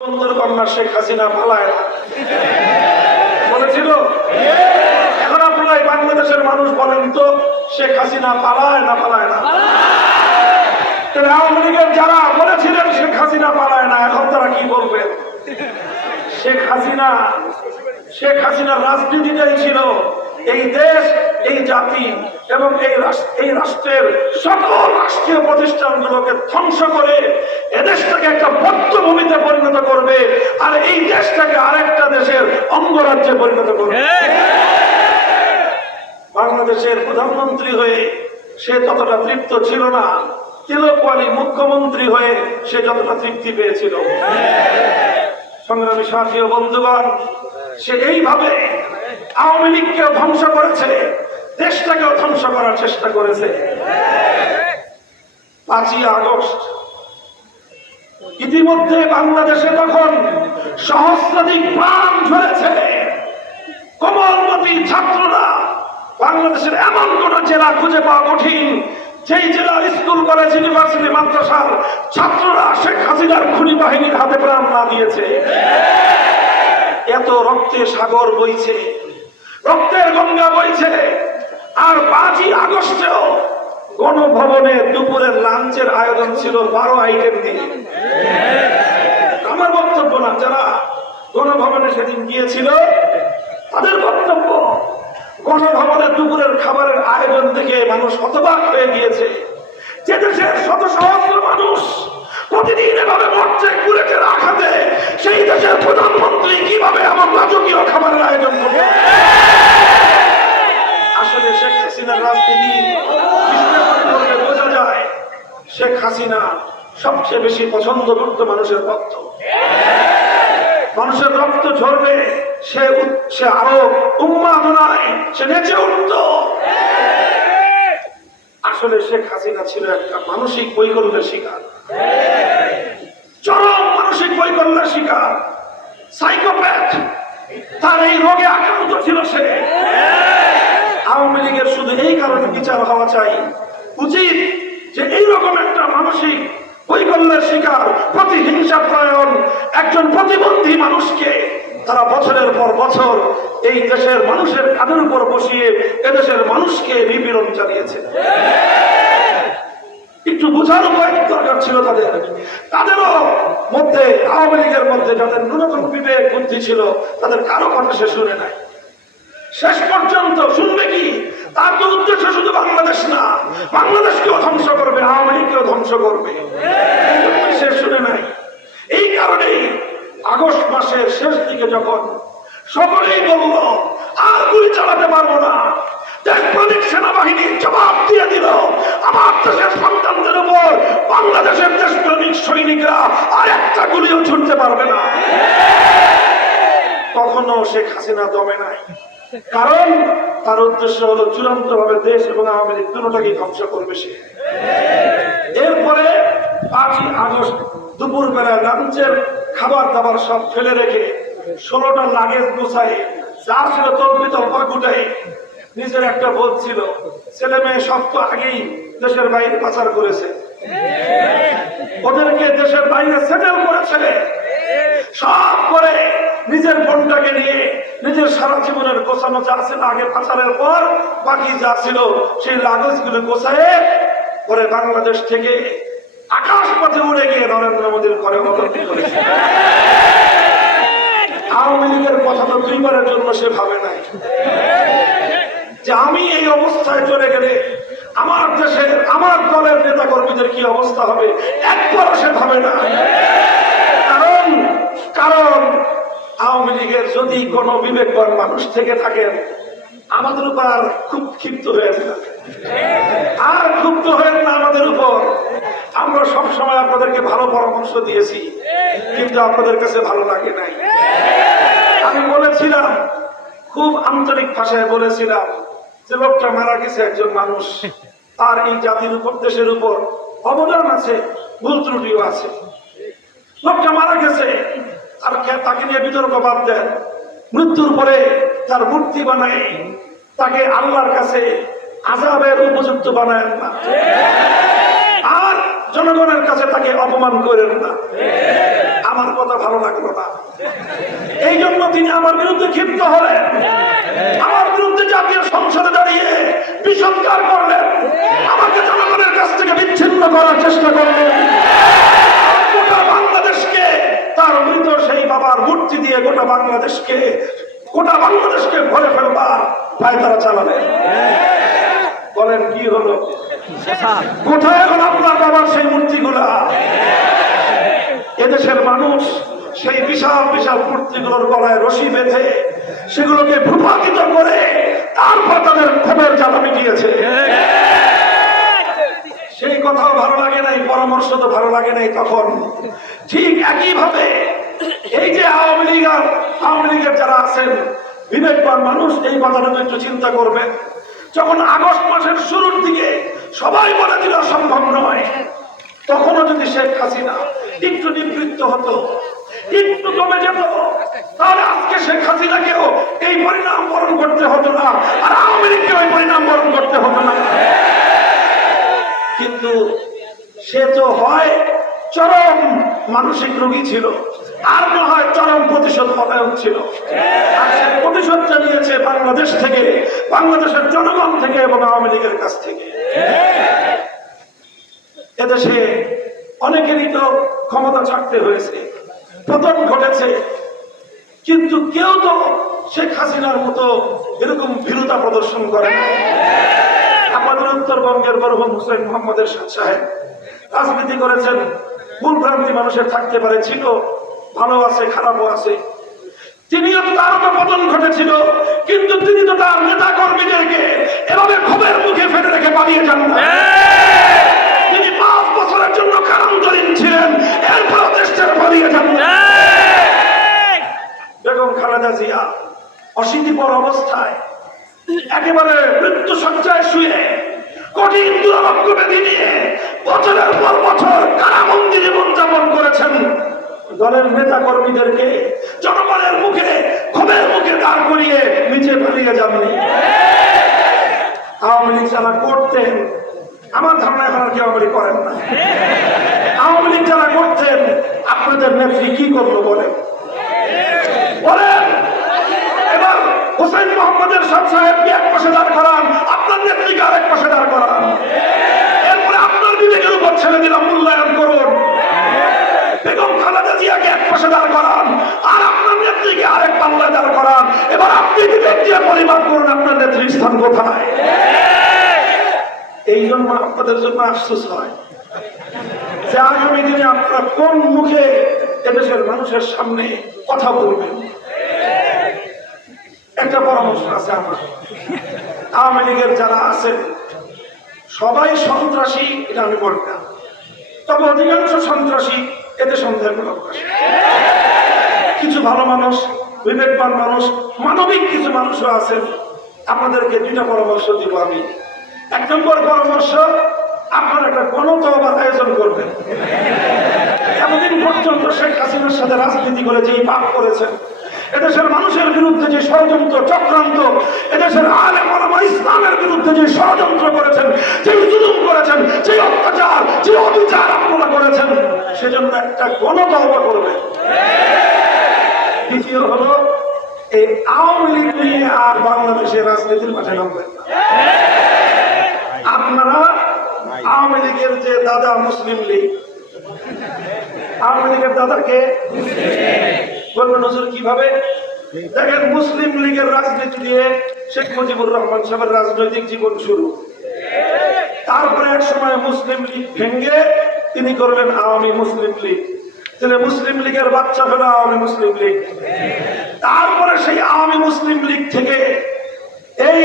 সুন্দর কন্যা শেখ হাসিনা পালায় না বলেছিল। এখন আপনারা বাংলাদেশের মানুষ বলেন তো, শেখ হাসিনা পালায় না পালায় না? আওয়ামী লীগের যারা বলেছিলেন শেখ হাসিনা পালায় না, এখন তারা কি বলবেন? শেখ হাসিনার রাজনীতিটাই ছিল এই দেশ, এই জাতি এবং এই রাষ্ট্রের সকল রাষ্ট্রীয় প্রতিষ্ঠানগুলোকে ধ্বংস করে এদেশটাকে একটা বদ্ধভূমিতে পরিণত করবে, আর এই দেশটাকে আরেকটা দেশের অঙ্গরাজ্যে পরিণত করবে। বাংলাদেশের প্রধানমন্ত্রী হয়ে সে ততটা তৃপ্ত ছিল না, তিলক আলী মুখ্যমন্ত্রী হয়ে সে যতটা তৃপ্তি পেয়েছিল। সংগ্রামী সাথী ও বন্ধুগণ, সে এইভাবে আওয়ামী লীগকেও ধ্বংস করেছে, দেশটাকেও ধ্বংস করার চেষ্টা করেছে। 5ই আগস্ট ইতিমধ্যে বাংলাদেশে তখন সহস্রাধিক প্রাণ ঝরেছে। কোমলমতি ছাত্ররা, বাংলাদেশের এমন কোন জেলা খুঁজে পাওয়া কঠিন যেই জেলার স্কুল কলেজ ইউনিভার্সিটি মাদ্রাসার ছাত্ররা শেখ হাসিনার খুনি বাহিনীর হাতে প্রাণ না দিয়েছে। এত রক্তের সাগর বইছে, রক্তের গঙ্গা বইছে। আর 5ই আগস্টেও গণভবনে দুপুরের লাঞ্চের আয়োজন ছিল 12 আইটেম দিয়ে। আমার বক্তব্য না, যারা গণভবনে সেদিন গিয়েছিল তাদের বক্তব্য। গণভবনের দুপুরের খাবারের আয়োজন থেকে মানুষ হতবাক হয়ে গিয়েছে যে দেশের শত সহস্র মানুষ প্রতিদিন এভাবে মরছে কুড়েটের আঘাতে, সেই দেশের প্রধানমন্ত্রী কিভাবে এমন রাজকীয় খাবারের আয়োজন করবে? আসলে শেখ হাসিনার রাজনীতি বিশ্লেষণ করলে বোঝা যায় শেখ হাসিনা সবচেয়ে বেশি পছন্দ করতো মানুষের রক্ত। মানুষের রক্ত ঝরবে সে আরো উন্মাদনায় সে নেচে উঠত। আসলে শেখ হাসিনা ছিল একটা মানসিক বৈকল্যের শিকার, চরম মানসিক বৈকল্যের শিকার, সাইকোপ্যাথ। তার এই রোগে আক্রান্ত ছিল সে। আওয়ামী লীগের শুধু এই কারণে বিচার হওয়া চাই, উচিত যে এইরকম একটা মানসিক বৈকল্যের শিকার, প্রতিহিংসা প্রয়ণ একজন প্রতিবন্ধী মানুষকে তারা বছরের পর বছর এই দেশের মানুষের কাঁধের উপর বসিয়ে এদেশের মানুষকে নিপীড়ন চালিয়েছে। একটু বোঝার উপায় দরকার ছিল তাদেরও মধ্যে, আওয়ামী লীগের মধ্যে যাদের ন্যূনতম বিবেক বুদ্ধি ছিল, তাদের কারো কথা সে শুনে নাই। শেষ পর্যন্ত শুনবে কি? তার তো উদ্দেশ্য শুধু বাংলাদেশ না, বাংলাদেশকেও ধ্বংস করবে, আওয়ামী লীগকেও ধ্বংস করবে। সে শুনে নাই। এই কারণেই আগস্ট মাসের শেষ দিকে যখন সকলেই বলল আর গুলি চালাতে পারবো না, দেশপ্রেমিক সেনাবাহিনীর জবাব দিয়ে দিল আমার দেশের সন্তানদের উপর বাংলাদেশের দেশপ্রেমিক সৈনিকরা আর একটা গুলিও ছুটতে পারবে না। কখনো শেখ হাসিনা দমে নাই, কারণ তার উদ্দেশ্য হলো চূড়ান্ত ভাবে দেশ এবং আওয়ামী লীগ দুটোটাকে ধ্বংস করবে সে। এরপরে 5ই আগস্ট দুপুর বেলায় লাঞ্চের খাবার দাবার সব ফেলে রেখে 16টা লাগেজ গুছায়, যা ছিল তলবি তলপা গুটাই, নিজের একটা বোধ ছিল ছেলে মেয়ে সব তো আগেই দেশের বাইরে পাচার করেছে, ওদেরকে দেশের বাইরে সেটেল করেছে, সব করে নিজের বোনটাকে নিয়ে নিজের সারা জীবনের গোছানো যা ছিল আগে পাচারের পর বাকি যা ছিল সেই লাগেজগুলো গোছায় পরে বাংলাদেশ থেকে আকাশ পথে উড়ে গিয়ে নরেন্দ্র মোদীর ঘরে অবতরণ করেছে। আওয়ামী লীগের কথা তো 2বারের জন্য সে ভাবে নাই যে আমি এই অবস্থায় চলে গেলে আমার দেশের আমার দলের নেতা কর্মীদের কি অবস্থা হবে, একবারও সে ভাবে না। কারণ আওয়ামী লীগের যদি কোনো বিবেকবান মানুষ থেকে থাকেন, আমাদের উপর আর খুব ক্ষিপ্ত হয়েছে, আর ক্ষুব্ধ হয়েন না আমাদের উপর। আমরা সবসময় আপনাদেরকে ভালো পরামর্শ দিয়েছি, কিন্তু আপনাদের কাছে ভালো লাগে নাই। আমি বলেছিলাম, খুব আন্তরিক ভাষায় বলেছিলাম যে লোকটা মারা গেছে একজন মানুষ, তার এই জাতির উপর দেশের উপর অবদান আছে, ভুল ত্রুটিও আছে। লোকটা মারা গেছে, আর তাকে নিয়ে বিতর্ক বাদ দেন, মৃত্যুর পরে তার মূর্তি বানায় তাকে আল্লাহর কাছে আযাবের উপযুক্ত বানায় না। আর জনগণের কাছে তাকে অপমান করেন না। আমার কথা ভালো লাগলো না, এই জন্য তিনি আমার বিরুদ্ধে ক্ষিপ্ত হলেন, আমার বিরুদ্ধে জাতীয় সংসদে দাঁড়িয়ে বিষৎকার করলেন, আমাকে জনগণের কাছ থেকে বিচ্ছিন্ন করার চেষ্টা করলেন। গোটা বাংলাদেশকে তার মৃত সেই বাবার মূর্তি দিয়ে গোটা বাংলাদেশকে ভরে ফেলবার পায়তারা চালালেন। বলেন কি হলো? কোথায় এখন আপনার বাবার সেই মূর্তিগুলা? এদেশের মানুষ সেই বিশাল বিশাল মূর্তিগুলোর গলায় রশি বেঁধে সেগুলোকে ভূপাতিত করে তারপর তাদের ক্ষোভের জ্বালা মিটিয়েছে। সেই কথাও ভালো লাগে নাই, পরামর্শ তো ভালো লাগে নাই তখন। ঠিক একইভাবে এই যে আওয়ামী লীগের যারা আছেন বিবেকবান মানুষ, এই কথাটা তো একটু চিন্তা করবে। যখন আগস্ট মাসের শুরুর দিকে সবাই বলে দিল সম্ভব নয়, তখনও যদি শেখ হাসিনা একটু নিবৃত্ত হতো, একটু কমে যেত, তাহলে আজকে শেখ হাসিনাকেও এই পরিণাম বরণ করতে হতো না, আর আওয়ামী লীগকে ওই পরিণাম বরণ করতে হতো না। কিন্তু সে তো হয় চরম মানসিক রোগী ছিল, আর না হয় চরম প্রতিশোধ পরায়ণ ছিল। আর সে প্রতিশোধটা নিয়েছে বাংলাদেশ থেকে, বাংলাদেশের জনগণ থেকে এবং আওয়ামী লীগের কাছ থেকে। এদেশে অনেকেরই তো ক্ষমতা ছাড়তে হয়েছে, পতন ঘটেছে, কিন্তু কেউ তো শেখ হাসিনার মতো এরকম ভীরুতা প্রদর্শন করে না। আমাদের উত্তরবঙ্গের মরহুম হুসেইন মোহাম্মদ এরশাদ সাহেব রাজনীতি করেছেন, ভুল ভ্রান্তি মানুষের থাকতে পারে, ছিল, ভালো আছে খারাপও আছে। তিনিও তো তার পতন ঘটেছিল, কিন্তু তিনি তো তার নেতা কর্মীদেরকে এভাবে ক্ষোভের মুখে ফেলে রেখে পালিয়ে যান না। তিনি 5 বছরের জন্য কারান্তরীণ ছিলেন, এরপর দেশ ছেড়ে পালিয়ে যান না। বেগম খালেদা জিয়া অশীতিপর অবস্থায় একেবারে মৃত্যু সজ্জায় শুয়ে কঠিন দুরারোগ্য ব্যাধি নিয়ে বছরের পর বছর কারাবন্দী জীবনযাপন করেছেন। দলের নেতা কর্মীদেরকে জনগণের মুখে ক্ষোভের মুখে দাঁড় করিয়ে নিচে পালিয়ে যাননি। আওয়ামী লীগ যারা করতেন, আমার ধারণা এখন আর কি আওয়ামী লীগ করেন না। আওয়ামী লীগ যারা করতেন, আপনাদের নেত্রী কি করলো বলেন? এবার হুসেইন মোহাম্মদ এরশাদ সাহেবকে এক পাশে দাঁড় করান, আপনার নেত্রীকে আরেক পাশে দাঁড় করান, এরপরে আপনার বিবেকের উপর ছেড়ে দিলাম, মূল্যায়ন করুন। বেগম খালেদা জিয়াকে এক পাশে দাঁড় করান, আর আপনার নেত্রীকে আরেক পাল্লায় দাঁড় করান। এবার আপনি বিবেক দিয়ে পরিমাপ করুন আপনার নেত্রীর স্থান কোথায়। এই জন্য আপনাদের জন্য আফসোস হয় যে আগামী দিনে আপনারা কোন মুখে এদেশের মানুষের সামনে কথা বলবেন। একটা পরামর্শ আছে আমার, আওয়ামী লীগের যারা আছেন সবাই সন্ত্রাসী এটা আমি বলি না, তবে অধিকাংশ সন্ত্রাসী এতে সন্দেহের কোনো অবকাশ। কিছু ভালো মানুষ, বিবেকবান মানুষ, মানবিক কিছু মানুষও আছেন। আপনাদেরকে 2টা পরামর্শ দিব আমি। 1 নম্বর পরামর্শ, আপনারা একটা গণতওবার আয়োজন করবেন। এতদিন পর্যন্ত শেখ হাসিনার সাথে রাজনীতি করে যেই পাপ করেছেন, এদেশের মানুষের বিরুদ্ধে যে ষড়যন্ত্র চক্রান্ত, এদেশের আলেম ওলামা ইসলামের বিরুদ্ধে যে ষড়যন্ত্র করেছেন, যে জুলুম করেছেন, যে অত্যাচার, যে অবিচার আপনারা করেছেন, সেজন্য একটা গণতওবা করবেন। দ্বিতীয় হলো, এই আওয়ামী লীগ নিয়ে আর বাংলাদেশের রাজনীতির মাঠে নামবেন না। আপনারা আওয়ামী লীগের যে দাদা মুসলিম লীগ, আওয়ামী লীগের দাদাকে বলবেন হুজুর কিভাবে? দেখেন, মুসলিম লীগের রাজনীতি দিয়ে শেখ মুজিবুর রহমান সাহেবের রাজনৈতিক জীবন শুরু। তারপরে এক সময় মুসলিম লীগ ভেঙে তিনি করলেন আওয়ামী মুসলিম লীগ। তাহলে মুসলিম লীগের বাচ্চা হলো আওয়ামী মুসলিম লীগ। তারপরে সেই আওয়ামী মুসলিম লীগ থেকে এই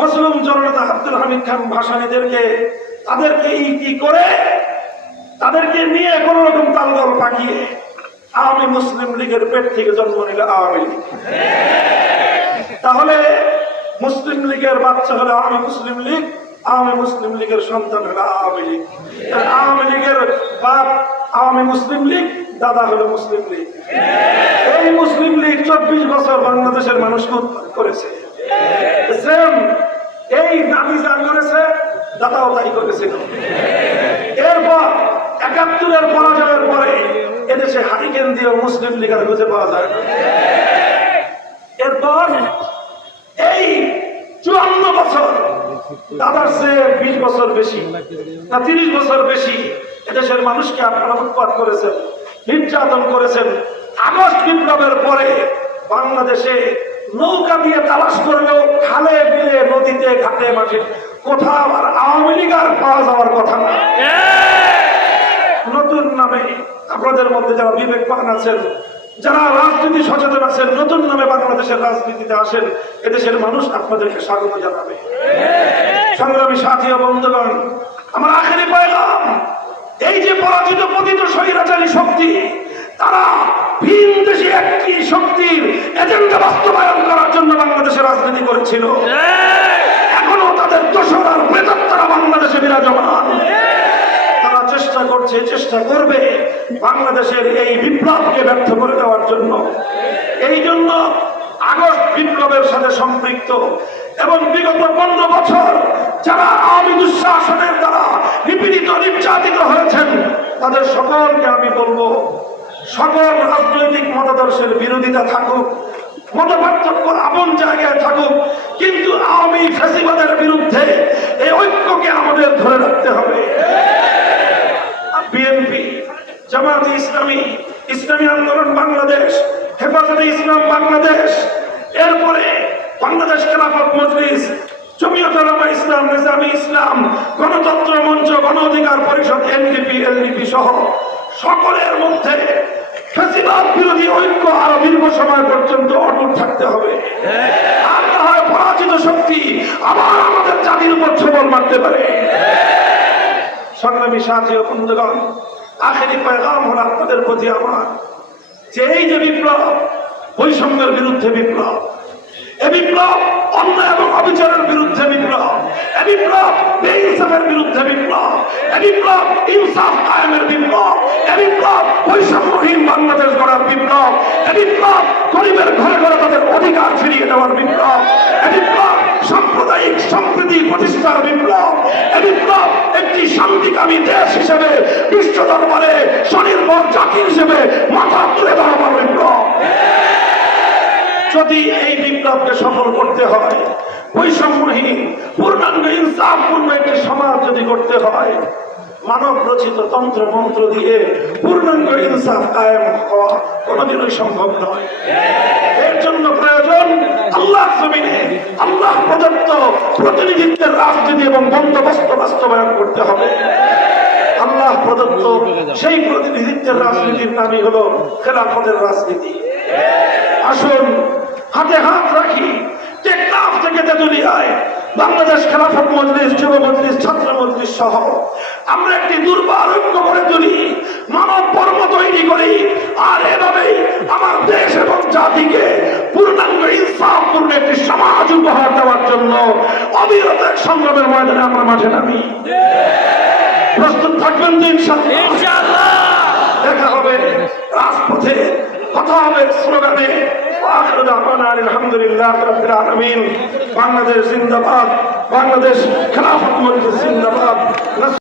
মুসলিম জননেতা আব্দুল হামিদ খান ভাসানীদেরকে তাদেরকে কি করে তাদেরকে নিয়ে কোন রকম তালদল পাকিয়ে আওয়ামী মুসলিম লীগের পেট থেকে জন্ম নিল আওয়ামী লীগ। তাহলে মুসলিম লীগের বাচ্চা হলো আওয়ামী মুসলিম লীগ, আওয়ামী মুসলিম লীগের সন্তান হলো আওয়ামী লীগ। আওয়ামী লীগের বাপ আওয়ামী মুসলিম লীগ, দাদা হলো মুসলিম লীগ। এই মুসলিম লীগ 24 বছর বাংলাদেশের মানুষকে উৎখাত করেছে। এই নাতি যা করেছে দাদাও তাই করেছিল। এরপর ৭১-এর পরাজয়ের পরে এদেশে হারিকেন দিয়ে মুসলিম লীগের খুঁজে পাওয়া যায় না। এরপর এই ৫৪ বছর, দাদার চেয়ে ২০ বছর বেশি না ৩০ বছর বেশি এদেশের মানুষকে আপনারা উৎপাত করেছেন, নির্যাতন করেছেন। আগস্ট বিপ্লবের পরে বাংলাদেশে নৌকা দিয়ে তালাশ করলেও খালে বিলে নদীতে ঘাটে মাঠে কোথাও আর আওয়ামী লীগ আর পাওয়া যাওয়ার কথা না। নতুন নামে আপনাদের মধ্যে যারা বিবেকবান আছেন, যারা রাজনীতি সচেতন আছেন, নতুন নামে বাংলাদেশের রাজনীতিতে আসেন, এদেশের মানুষ আপনাদেরকে স্বাগত জানাবে। সংগ্রামী সাথী ও বন্ধুগণ, আমার আখেরি পয়গাম, এই যে পরাজিত পতিত স্বৈরাচারী শক্তি, তারা ভিন দেশে একটি শক্তির এজেন্ডা বাস্তবায়ন করার জন্য বাংলাদেশে রাজনীতি করেছিল। এখনো তাদের দোসরার প্রেতাত্মারা বাংলাদেশে বিরাজমান। তারা চেষ্টা করছে, চেষ্টা করবে বাংলাদেশের এই বিপ্লবকে ব্যর্থ করে দেওয়ার জন্য। এই জন্য আগস্ট বিপ্লবের সাথে সম্পৃক্ত এবং বিগত ১৫ বছর যারা আওয়ামী দুঃশাসনের দ্বারা নিপীড়িত নির্যাতিত হয়েছেন, তাদের সকলকে আমি বলবো, সকল রাজনৈতিক মতাদর্শের বিরোধিতা থাকুক, মতপার্থক্য আপন জায়গায় থাকুক, কিন্তু আওয়ামী ফ্যাসিবাদের বিরুদ্ধে এই ঐক্যকে আমাদের ধরে রাখতে হবে। বিএনপি, জামায়াতে ইসলামী, ইসলামী আন্দোলন বাংলাদেশ, হেফাজতে ইসলাম বাংলাদেশ, এরপরে বাংলাদেশ খেলাফত মজলিস, জমিয়ত উলামা ইসলাম, নিজামী ইসলাম, গণতন্ত্র মঞ্চ, গণ অধিকার পরিষদ, এলডিপি সহ সকলের মধ্যে ফ্যাসিবাদ বিরোধী ঐক্য আরো দীর্ঘ সময় পর্যন্ত অটুট থাকতে হবে। আর না হয় পরাজিত শক্তি আবার আমাদের জাতির উপর ছবল মারতে পারে। সংগ্রামী সাথী ও বন্ধুগণ, আখেরি পয়গাম হল আপনাদের প্রতি আমার, যে এই যে বিপ্লব, বৈষম্যের বিরুদ্ধে বিপ্লব, এ বিপ্লব অন্যায় এবং অবিচারের বিরুদ্ধে বিপ্লব, এ বিপ্লব বেইনসাফের বিরুদ্ধে বিপ্লব, এ বিপ্লব ইনসাফ কায়েমের বিপ্লব, এ বিপ্লব বৈষম্যহীন বাংলাদেশ গড়ার বিপ্লব, এ বিপ্লব গরিবের ঘরে ঘরে তাদের অধিকার ফিরিয়ে দেওয়ার বিপ্লব, এ বিপ্লব সাম্প্রদায়িক সম্প্রীতি প্রতিষ্ঠার বিপ্লব, এ বিপ্লব একটি শান্তিকামী দেশ হিসেবে বিশ্ব দরবারে স্বনির্ভর জাতি হিসেবে মাথা তুলে ধরার বিপ্লব। যদি এই বিপ্লবকে সফল করতে হয়, বৈষম্যহীন পূর্ণাঙ্গ ইনসাফপূর্ণ একটি সমাজ যদি করতে হয়, মানব রচিত তন্ত্র মন্ত্র দিয়ে পূর্ণাঙ্গ ইনসাফ কায়েম হওয়া কোনোদিনই সম্ভব নয়। এর জন্য প্রয়োজন আল্লাহ জমিনে আল্লাহ প্রদত্ত প্রতিনিধিত্বের রাজনীতি এবং বন্দোবস্ত বাস্তবায়ন করতে হবে। আল্লাহ প্রদত্ত সেই প্রতিনিধিত্বের রাজনীতির নামই হলো খেলাফতের রাজনীতি। আসুন হাতে হাত রাখি, টেকনাফ থেকে তেতুলিয়ায় বাংলাদেশ খেলাফত মজলিস, যুব মজলিস, ছাত্র মজলিস সহ আমরা একটি দুর্বার ঐক্য করে তুলি, মানব পর্ব তৈরি করি, আর এভাবেই আমার দেশ এবং জাতিকে পূর্ণাঙ্গ ইনসাফপূর্ণ একটি সমাজ উপহার দেওয়ার জন্য অবিরত সংগ্রামের ময়দানে আমরা মাঠে নামি। প্রস্তুত থাকবেন তো ইনশাআল্লাহ? দেখা হবে রাজপথে, কথা হবে স্লোগানে। আলহামদুলিল্লাহ রাব্বিল আলামিন। বাংলাদেশ জিন্দাবাদ, বাংলাদেশ খেলাফত মজলিস জিন্দাবাদ।